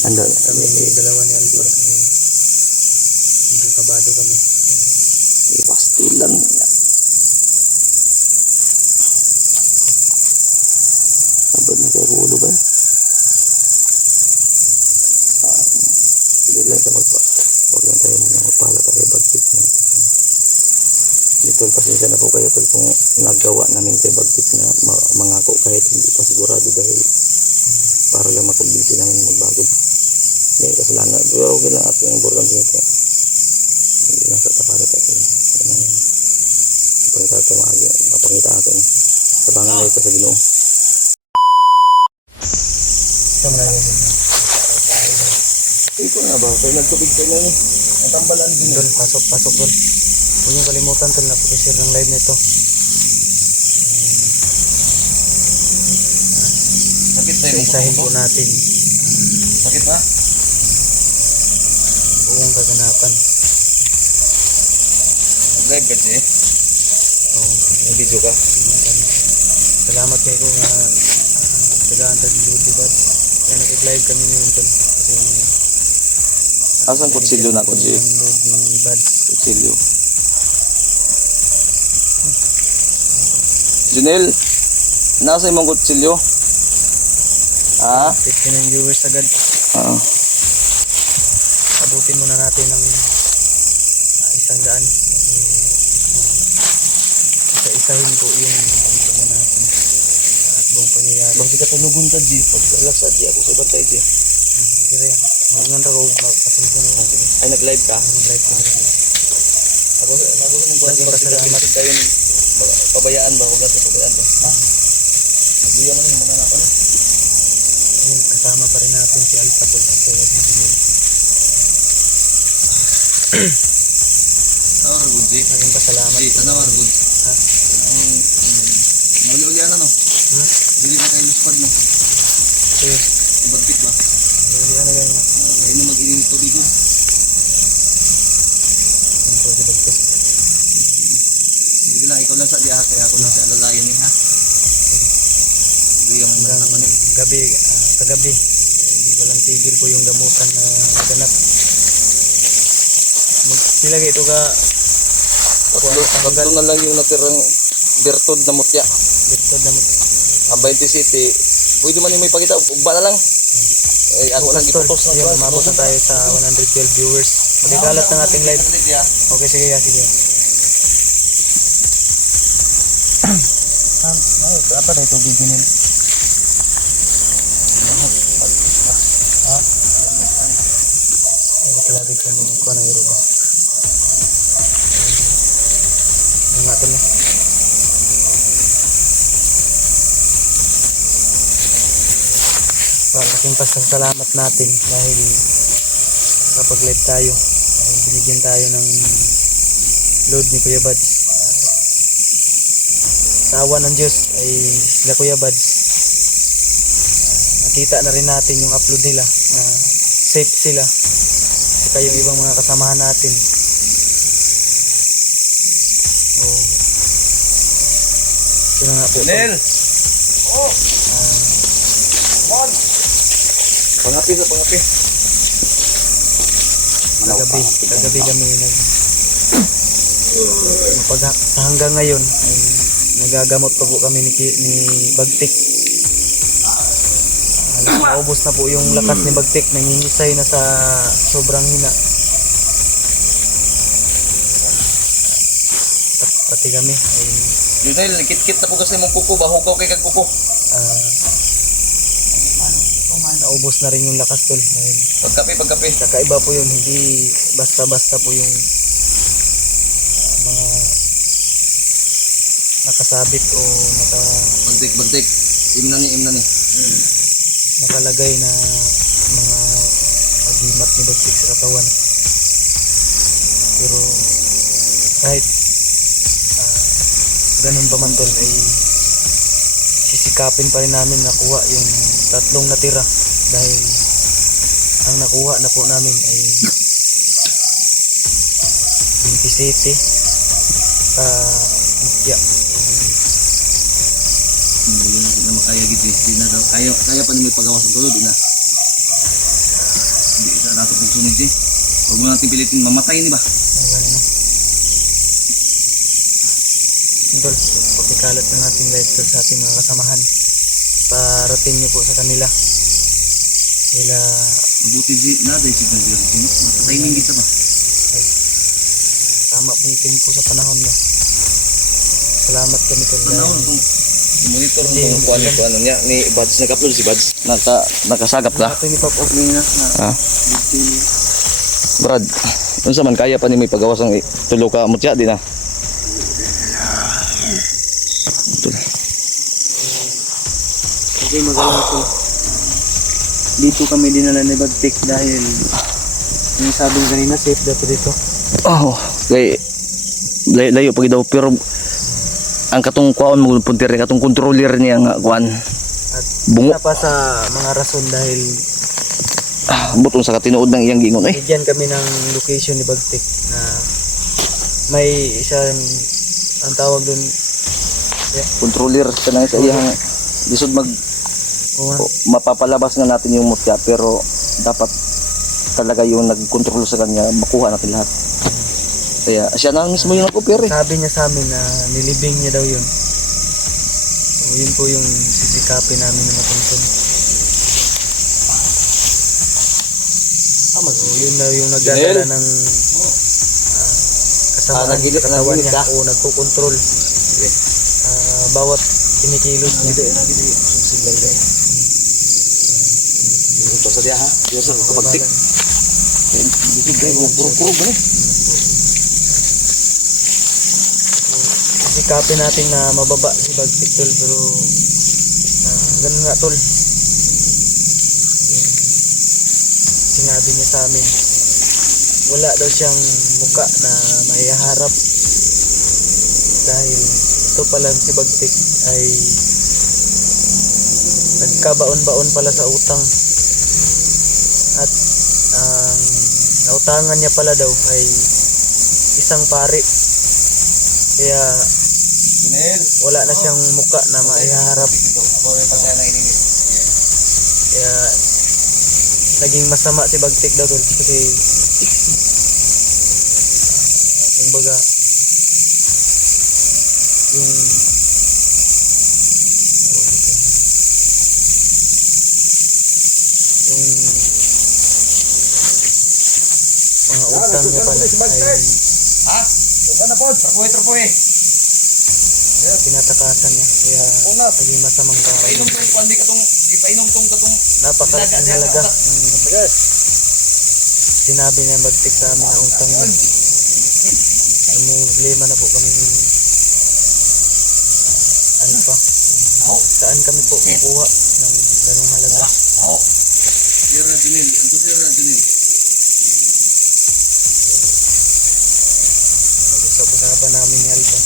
Ando. Kami ni dalawa ni Alpha. Medyo kabado kami. Pastilan. Abad na kayo ulo ba? Hindi lang tayo huwag lang tayo muna magpala tayo bagtik na. Dito, pasensya na po kayo tol kung nagawa namin tayo bagtik na mangako kahit hindi pa sigurado dahil para lang makumbinsi namin magbago. Hindi kasalanan. Pero okay lang at yung importante nito. Hindi lang sa tapara tayo. Mapangita natin. Tabangan na ito sa Ginoo. Ito mo na yun. Ito nga ba? Kaya nagtubig tayo na ang tambalan din. Tol, pasok tol. Huwag yung kalimutan tol na pag-share ng live nito. Sakit tayo. Isa-isahin po natin. Sakit ba? Buong kaganapan. Live ka siya? Oo. May video ka? Salamat kayo kung tagaan tayo load diba? Kaya nag-live kami ngayon tol. Kasi asan kutsilyo na ko siya? yung load ni Bad. Kutsilyo. Junel, nasa imong kutsilyo? Ha? 59 viewers agad. Oo. Abutin muna natin ng 100. Isa-isahin po yung kaganapan at buong pangyayari. Bang sika tulugon ka, G. Pag-relax at G. Ako sa bantay, G. Sige rin. Ngayon ra ko patulog na ako. Ay, nag-live ka? Mag-live ko. Ako sa mga Maraming pasalamat. tayo pabayaan ba? Huwag natin pabayaan ba? Ha? Pagbuya mo na yung mga napan. Ngayon, kasama pa rin natin si Alpha tol kasi nag-engineer. Tawar, good, G. Maraming pasalamat. G, tanawar, good. Ha? Mauli-uli ano, no? Ha? Dili na kayo luspad mo. Sige. Bagpit ba? Hindi na ganyan. Kayo na mag-inig to, good. Yan po si Bagtis. Sige lang, ikaw lang sa diya, kaya ako lang sa alalayan ni, ha? Buya mo na naman, eh. Gabi, kagabi, walang tigil po yung gamutan na naganap. Magpilagay ito ka Tatlo na lang yung natirang Bertod na mutya. Bertod na Ang 20 City, pwede man yung may pakita, ugba na lang. Eh, ako lang ipotos na yun, umabot na tayo sa 112 viewers. Magkakalat ng ating live. Okay, sige, sige. Apa na ito biginin? Ha? Eh, kalabig ko ng hero ba? Nga ito na. Malaking pasasalamat natin dahil kapag live tayo ay binigyan tayo ng load ni Kuya Bads. Sa awa ng Diyos ay sila Kuya Bads, nakita na rin natin yung upload nila na safe sila, saka yung ibang mga kasamahan natin. Ito na nga po. Nel! Oh! Pangapi sa pangapi. Kagabi kami sa hanggang ngayon ay nagagamot pa po kami ni Bagtik. Naubos na po yung lakas ni Bagtik, nangingisay na sa sobrang hina. Pati kami ay Junel, kit-kit na po kasi mong kuko, bahugaw kay kag kuko. naubos na rin yung lakas tol dahil Pagkape. kakaiba po yun, hindi basta-basta po yung mga nakasabit o Bagtik. Imna ni. nakalagay na mga agimat ni Bagtik sa katawan. Pero kahit ganun pa man tol ay sisikapin pa rin namin nakuha yung 3 natira dahil ang nakuha na po namin ay 27 mutya. Hindi na makaya gid, di na kaya pa ni may pagawas ng tulo, di na. natin kung sunod eh. Huwag mo natin pilitin mamatay ni ba? Ayan na. Tol, pakikalat ng ating live tol sa ating mga kasamahan. Parating niyo po sa kanila. Sila, Mabuti di naday si Gandhi. Timing kita ba? tama pong tempo sa panahon na. Salamat kami tol. Panahon kung monitor Hindi, mo kung ano niya ni Buds nag-upload si Buds. Nakasagap ka. Ito ni Pop Opening na. Ah. Brad, unsa man kaya pa ni may pagawas ang tulo ka mutya di na. Okay, magalang tol. Dito kami dinala ni Bagtik dahil yung sabi kanina safe daw dito. Oh, kay layo pag daw pero ang katong kuan mo puntir katong controller niya nga kuan At bungo isa pa sa mga rason dahil butong sa katinuod ng iyang giingon eh. bigyan kami ng location ni Bagtik na may isang ang tawag doon Controller sa nang sa iyang lisod mag mapapalabas na natin yung mutya pero dapat talaga yung nagkontrol sa kanya makuha natin lahat. Kaya siya na mismo yung nag-opera eh. sabi niya sa amin na nilibing niya daw yun. So yun po yung sisikapin namin na matuntun. So yun na yung nagdadala ng kasamaan sa katawan niya o nagkukontrol. Bawat kinikilos niya. Ito sa dia ha. Diyo sa kapagtik. Dito kay puro-puro ba eh. Sikapin natin na mababa si Bagtik tol pero ganun nga tol. Sinabi niya sa amin wala daw siyang muka na maiharap dahil ito pa lang si Bagtik ay nagkabaon-baon pala sa utang at ang nautangan niya pala daw ay isang pari kaya wala na siyang muka na maiharap kaya naging masama si Bagtik daw tol kasi kumbaga yung mga utang niya pala ay Trapoy. tinatakasan niya kaya naging masamang tao. Ipainom katong Napakalaking halaga ng sinabi niya Bagtik sa amin na utang niya. May problema na po kami Alpha. Saan kami po kukuha ng ganung halaga? Usap-usapan namin ni Alpha.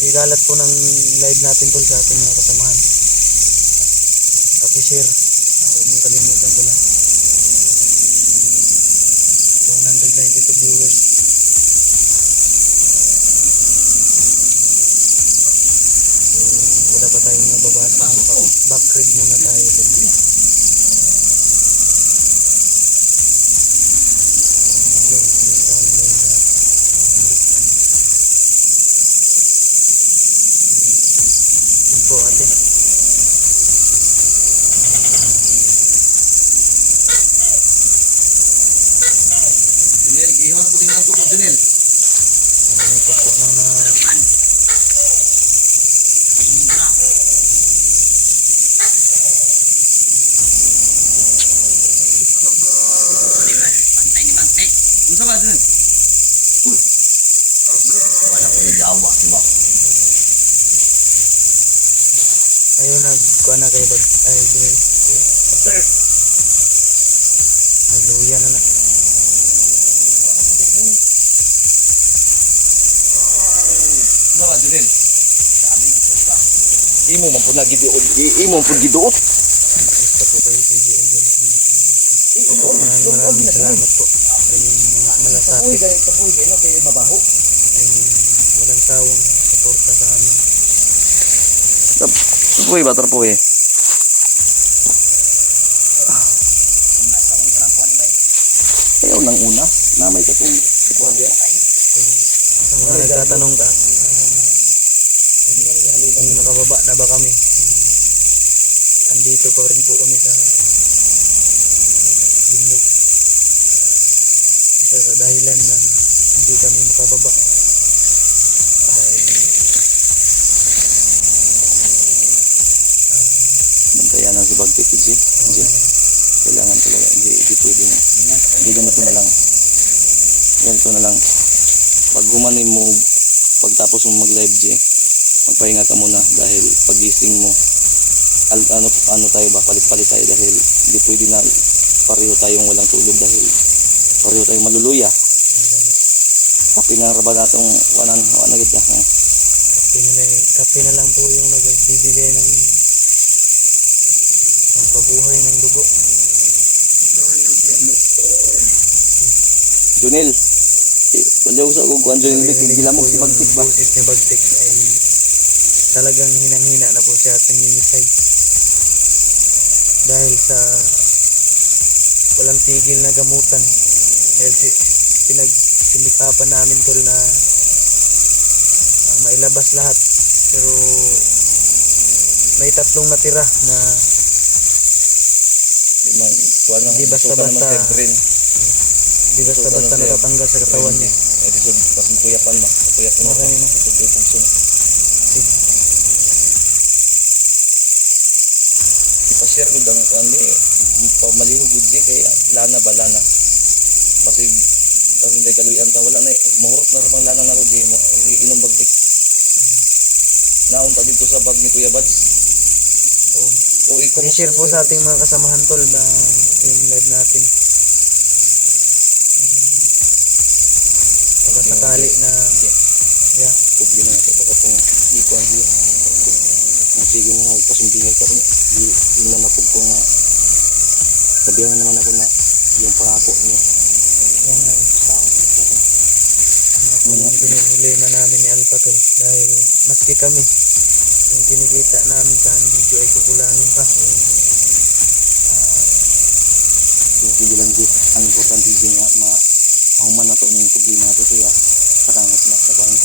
Igalat po ng live natin tol sa ating mga kasamahan. At i-share. Huwag mong kalimutan ko lang. 192 viewers. So, wala pa tayong nababasa. Back-read muna tayo tol. Po ate. Junel, ihon po din ang tukod Junel. May tuko na Unsa ba Junel? ayun nagkuha na kay Bag ay Dinil. Nagluya na na. Unsa ba Junel? Imo man po nagiduot. Imo po giduot. Gusto po kayo kay G. Idol. Ito po, no, kaya mabaho. ay walang sawang suporta sa amin. Puy, bater puy. Ayaw nang una, na may katong So, sa mga nagtatanong ka, kung nakababa na ba kami, andito pa rin po kami sa bundok. Isa sa dahilan na hindi kami makababa dahil bantayan ang si Bagtik, G. Kailangan talaga, hindi pwede na. Hindi ganito na lang. Ganito na lang. Pag gumanin mo, pagtapos mo mag-live, G, magpahinga ka muna dahil pagising mo, ano tayo ba, palit-palit tayo dahil hindi pwede na pareho tayong walang tulog dahil pareho tayong maluluya. Papinaraba natong wanan kita. kape na lang po yung nagbibigay ng pabuhay ng dugo. Junel, wala ko sa kukuhan, Junel, gilamok si Bagtik ba? Boses ni Bagtik ay talagang hinang-hina na po siya at nangingisay dahil sa walang tigil na gamutan dahil pinagsimikapan namin tol na mailabas lahat, pero may 3 natira na di basta-basta natatanggal sa katawan niya. Kuyapan mo. Okay, no? Ipashare ko ang kuan ni pamalihog gud kay lana ba lana. Basig hindi galuyan ta wala na mahurot na ramang lana na ko di mo inom Bagtik. Naon ta dito sa bag ni Kuya Bads. O I-share po sa ating mga kasamahan tol na yung live natin. Pagkasakali na yeah. Problema na ito baka kung ikuan siya. Sige na ipasumbingay ka rin. Tingnan na po ko nga sabihan naman ako na yung pangako niyo. Yung problema namin ni Alpha tol dahil maski kami yung kinikita namin sa video ay kukulangin pa. Sige lang di ang importante din nga mahuman na to ng problema nato siya sa kangat na sa kanya.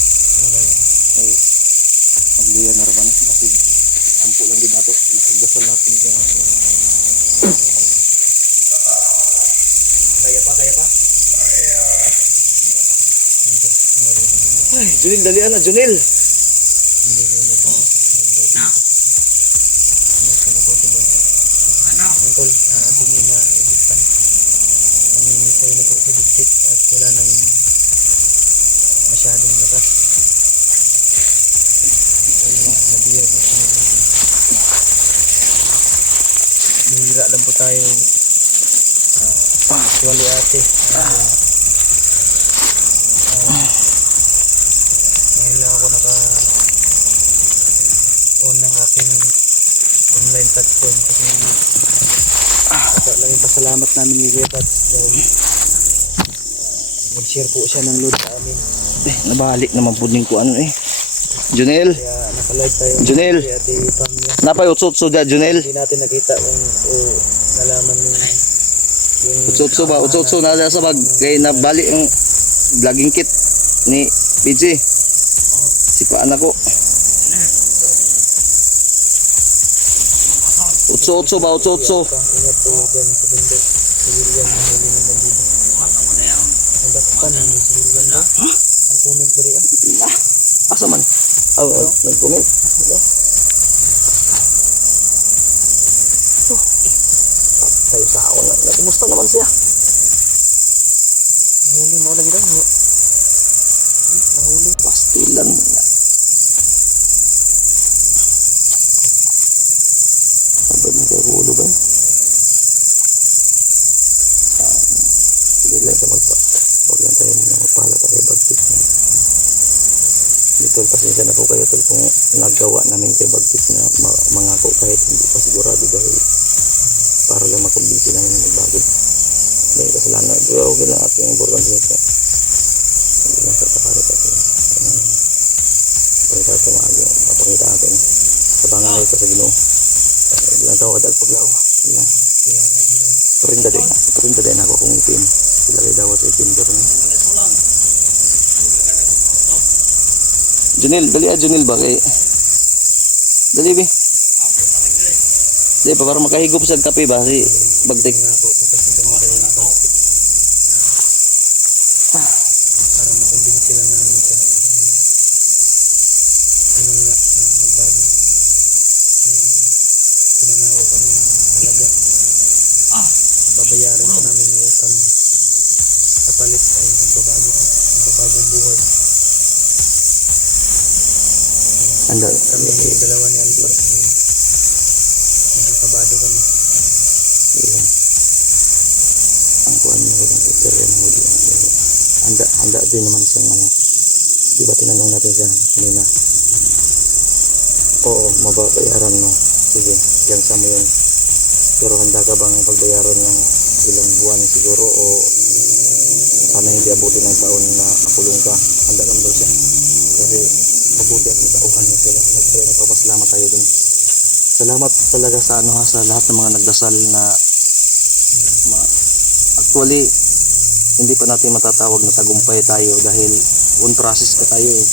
Ay magluya na rin kasi ampo lang din nato ipagdasal natin ka. Kaya pa. Ay, Junel, dalian na, Junel. Hindi ko na ba nasa na po si Bagtik. Yung tol, tingin na ilipan. Mangingisay na po si Bagtik at wala nang masyadong lakas. Nabiyag po si Bagtik. Bihira lang po tayo actually ate. Ngayon lang ako naka-on ng aking online platform kasi lang yung pasalamat namin ni Kuya Pads dahil nag-share po siya ng load sa amin. Nabalik naman po din ko ano Junel, Kaya naka-live tayo Junel. si Ate Pamya. napay utso-utso da, Junel. Hindi natin nakita kung nalaman yung Utso-utso ba? Utso-utso na sa bag. Kaya nabalik yung vlogging kit ni PG. Sipaan ako. Utso-utso ba? Utso-utso. Ingat po dyan sa bundok. Civilian na huli ng bandido. Nagdakpan ng civilian ba? Ang comment dari Asa man? Nag-comment. Tayo sa ako na. Kumusta naman siya? Nahuli mo lagi daw. Nahuli. Pastilan. Sabay mo kayo ulo ba? Sige lang ka huwag lang tayo muna magpala tayo Bagtik na. Dito pasensya na po kayo tol kung nagawa namin kay Bagtik na mangako kahit hindi pa sigurado dahil para lang makumbinsi namin na magbago. Dahil kasalanan. Pero okay lang at yung importante nito. Nanay ka sa Ginoo. Ilang tao kadal paglaw. Ilang. Tiwala lang. Perinda din ako kung ipin. Sila kay dawat sa ipin pero ni. Junil, dali Junil ba kay. Dali bi. Di pa para makahigop sa kape ba si Bagtik. Nga po kasi kami kay Bagtik. Para makumbinsi lang namin siya. Ano nga, magbago. May pinangako kami ng halaga. Babayaran pa namin yung utang niya. Kapalit ay magbabagong buhay. Anda. Kami dalawa ni Alpha. Medyo kabado kami. Ilang. Ang kuan niya ko sa terren mo di. Anda din naman siyang ano. Di ba tinanong natin siya kanina? Oo, mababayaran mo. Sige, yan sa mo yun. Pero handa ka bang pagbayaran ng ilang buwan siguro o sana hindi abutin ng taon na nakulong ka? Handa naman daw siya. Kasi mabuti at matauhan niya sila. Nagpapasalamat tayo dun. Salamat talaga sa ano ha, sa lahat ng mga nagdasal na actually hindi pa natin matatawag na tagumpay tayo dahil on process pa tayo eh.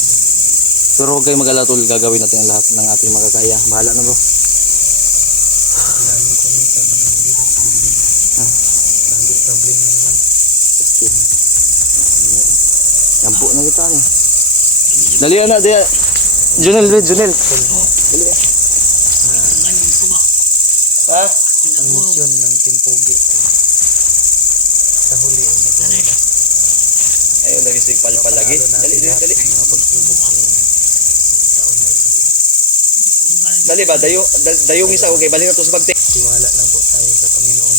Pero huwag kayong mag-alala tol, gagawin natin ang lahat ng ating makakaya. Bahala na bro. Daming kumita na nahuli sa building. Ha? Nandun problem na naman. Kasi yampo na kita ni. Dali na, dali. Junel. Dali. Ha? Ang misyon ng Team Pogi ay sa huli ay nagwawala. Ayun, lagi sig palagi. Dali. Mga pagsubok ngayong taon na ito. Dali ba, dayong isa, okay, balik na to sa Bagtik. Tiwala lang po tayo sa Panginoon.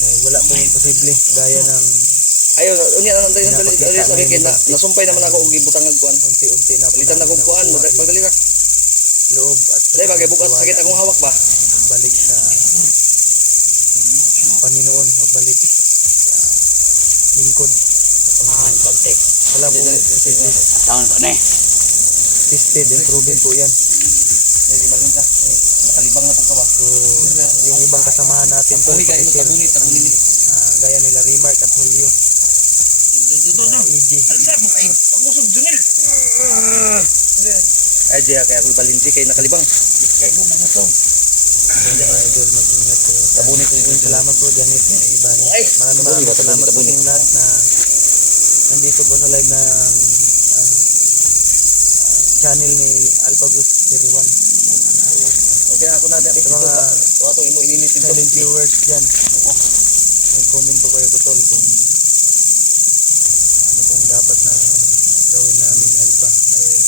Dahil wala pong imposible. Gaya ng Ayun, unya na dali sa akin na nasumpay naman ako og gibutang kuan. unti-unti na po Palitan na kong kuan, nakuha magdali na. yung loob at Dali bagay bukas sakit akong hawak ba. Magbalik sa Panginoon, magbalik sa lingkod sa Panginoon. Bagtik. Wala po imposible. Taon ko na. Tested and proven po yan. Dali balon ka. Nakalibang na po ka ba? So, yung ibang kasamahan natin to, pakishare. Gaya nila Remark at Julio. EG. Pagusog Junel. Ay, diya kaya ako balinsi kay nakalibang. Kaya ko mangusog. Mga idol, mag-ingat kayo. Sabunit ko ito. Salamat po, Janet. Ibani. Maraming salamat po sa inyong lahat na nandito po sa live ng channel ni Alpagus 01. Okay na ako na dati. Sa mga Tuwa imo ininitin ko. silent viewers dyan, mag-comment po kayo kutol kung ano pong dapat na gawin namin ni Alpha. Dahil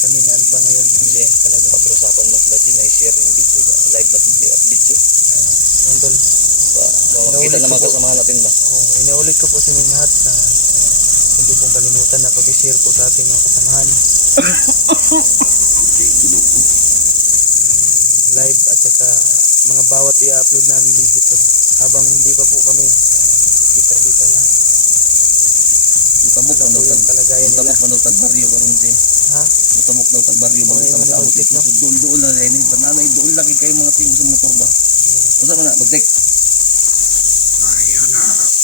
kami ni Alpha ngayon ay talagang Pag-usapan mo sila din, i-share yung video. Live natin at video. Tol. Makita na mga kasamahan natin ba? Inaulit ko po sa inyong lahat na hindi pong kalimutan na pag-share po sa ating mga kasamahan. Live at saka mga bawat i-upload namin video tol. Habang hindi pa po kami kita lahat. Mutabok Ano po yung kalagayan nila. Mutabok tag baryo karon di. Ha? Mutabok daw tag baryo Okay, bago mga ka Bagtik, no? Dul na dai ni banana idul lagi kay mga tiyo sa motor ba. Unsa man na Bagtik?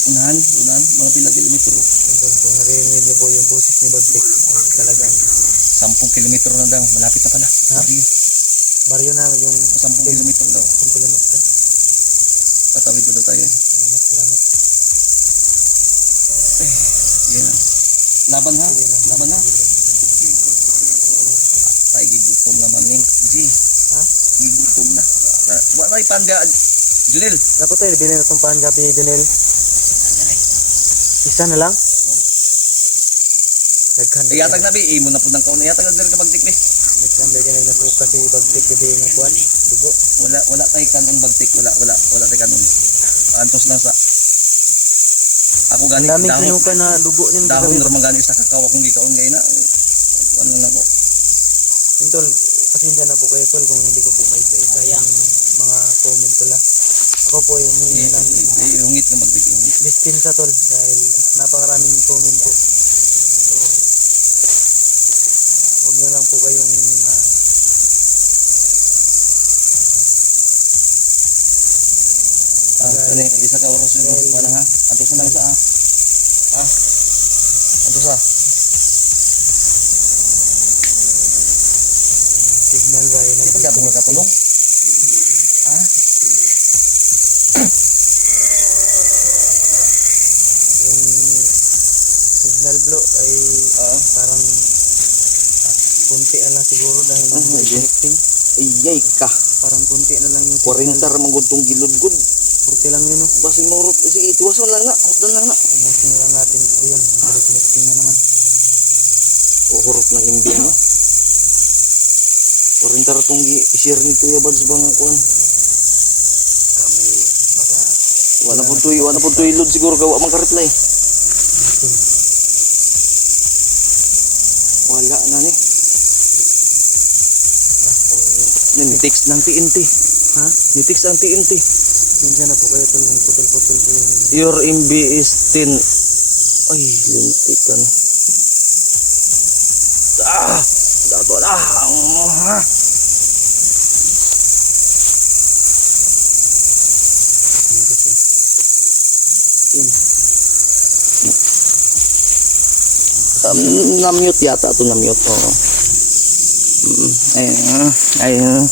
Unahan, mga pila kilometro. Tol, kung narinig niyo po yung boses ni Bagtik, ay talagang 10 kilometro na daw, malapit na pala. Ha? Baryo, baryo na yung 10 kilometro daw. kumplimot ka. Tatawid pa daw tayo. Salamat. Sige na. Laban ha? Sige na. Laban ha? Sige na. Tay gigutom naman ni. G. Ha? Gigutom na. Wala panda. Junel. Naku tayo, bilhin na itong pahan kapi, Janel. Isa na lang? Naghanda Iyatag na bi, imo na po ng kaon. Iyatag na ka Bagtik ni. Naghanda ka nasuka si Bagtik kasi nga kuhan. Dugo. Wala tay kanon Bagtik, wala tay kanon. Antos lang sa ako Ang gani daming dahon sinuka na dugo niyan. dahon naman gani sa kakaw akong gikaon gay na. Ano lang ako. Yung tol, pasensya na po kayo tol kung hindi ko po may isa yung mga comment tol ha. Ako po yung humingi ng Ihungit ng Bagtik. dispensa tol dahil napakaraming comment po. So, huwag nyo lang po kayong isa ka oras yun para ha. Ato sa lang sa ha. Ha? Ato sa. Signal ba yun? Di pa ka magkatulong? Ha? Yung signal blow ay parang kunti na lang siguro dahil connecting. Iyay ka. Parang kunti na lang yung signal. 40 ramang gudtong gilud-gud. Kunti lang yun, no? Basin mo rot. Sige, itiwasan lang na. Hutan lang na. Ubusin na lang natin. O yan, connecting na naman. Uhurot na imbi no. 40 ratong i-share ni Kuya Bads ba nga kuan? Kami, baka Wala po tuy load siguro gawa man ka-reply. natin. Wala na ni. Ni-text ng TNT. Ha? Ni-text ang TNT. Minsan na po kayo tulong putol-putol po yung... Your MB is 10. Ay, linti ka na. Dato na. Yun. Na-mute yata ito, na-mute. Oo. Ayun.